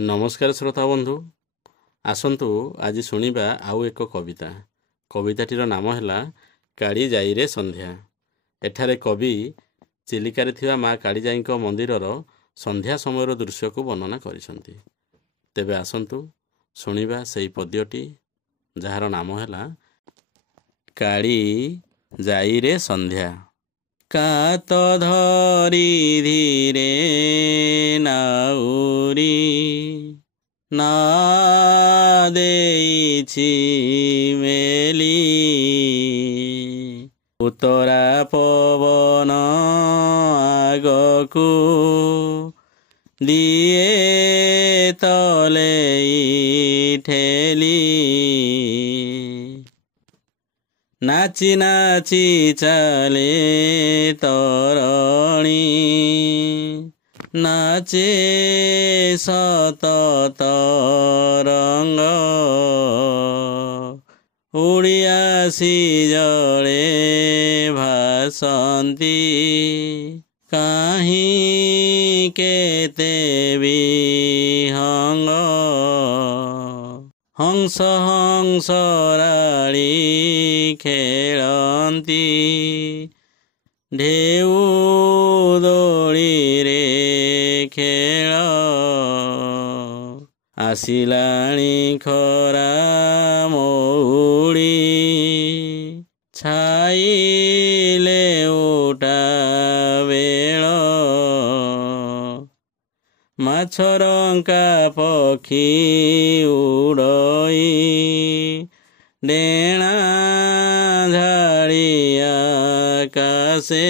नमस्कार श्रोता बंधु आसतु आज शुणा आउ एक कविता। कविताटीर नाम है काली जाई रे संध्या। एठारे कवि चिलिकार थिवा माँ कालीजाई मंदिर संध्या समय दृश्य को वर्णना करिसंती। तेबे आसतु शुणा से पद्यटी जार नाम है काली जाई रे संध्या। कात धरी धीरे नाउरी ना देइछि मेली उतरा पवन आगकु दिए तले ठेली नाची नाची चले तरणी नाचे सतत रंग उड़ियासी जले भासंती काहीं केते विहंग हंस हंसराड़ी खेलती ढेउ दौड़ी रे खेल आसिलाणी खरा मौड़ी छाइले उठा बेल माछरंका पक्षी उड़ई डेणा झाड़ी आकाशे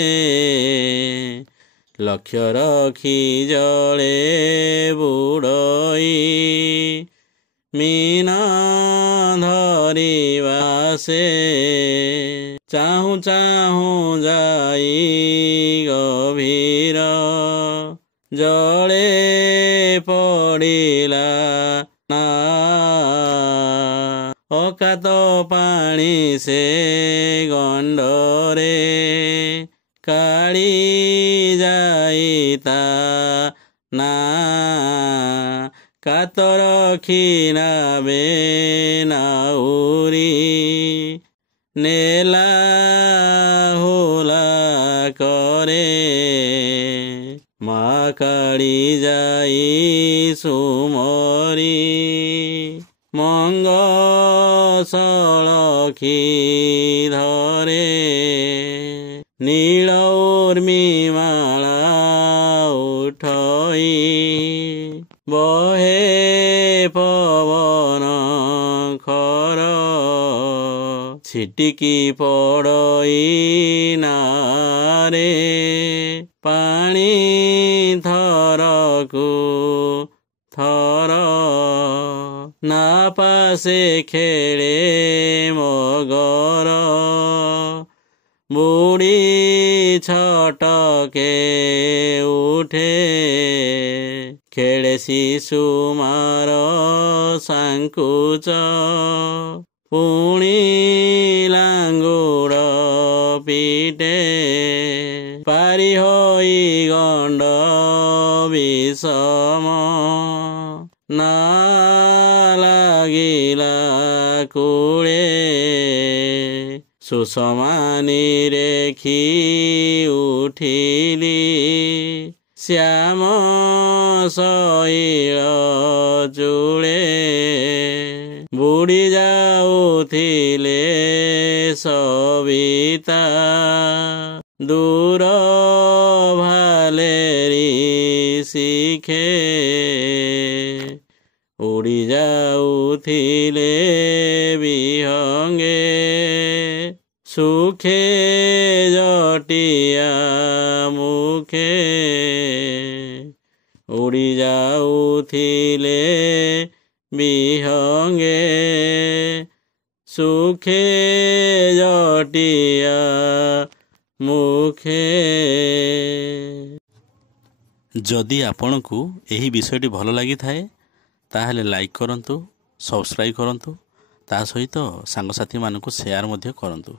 लक्ष्य रखी जले बुड़ई मीना धरिबा से चाहू चाहू जाई गभीर जले पड़िला ना अकात पानी से गंडरे काली जाईता ना कात रखी नाबे नाउरी नेला हुला करे माँ काली जाई सुमरी मंग सलखी धरे नील उर्मी माला उठई बहे पवन खर छिटिकी पड़ई नारे पानी थरकु थर ना पासे खेले मगर बुढ़ी छटके उठे खेले शिशु मार सांकुच पुणी लांगुड़ पीटे पारी होई गंड विषम ना लागिला कूले सुषमानी रेखी उठिली श्याम शैल चूले बुड़ी जाउथिले सविता दूर भालेरी शिखे उड़ी जाउथिले विहंगे सुखे जटिया मुखे उड़ी जाउथिले विहंगे सुखे जटिया मुखे। जदि आपनकु एही विषयटी भल लगी थाए ताहले लाइक करंतु, सब्सक्राइब करंतु, ता सहित सांगसाथी मानकु शेयर मध्य करंतु।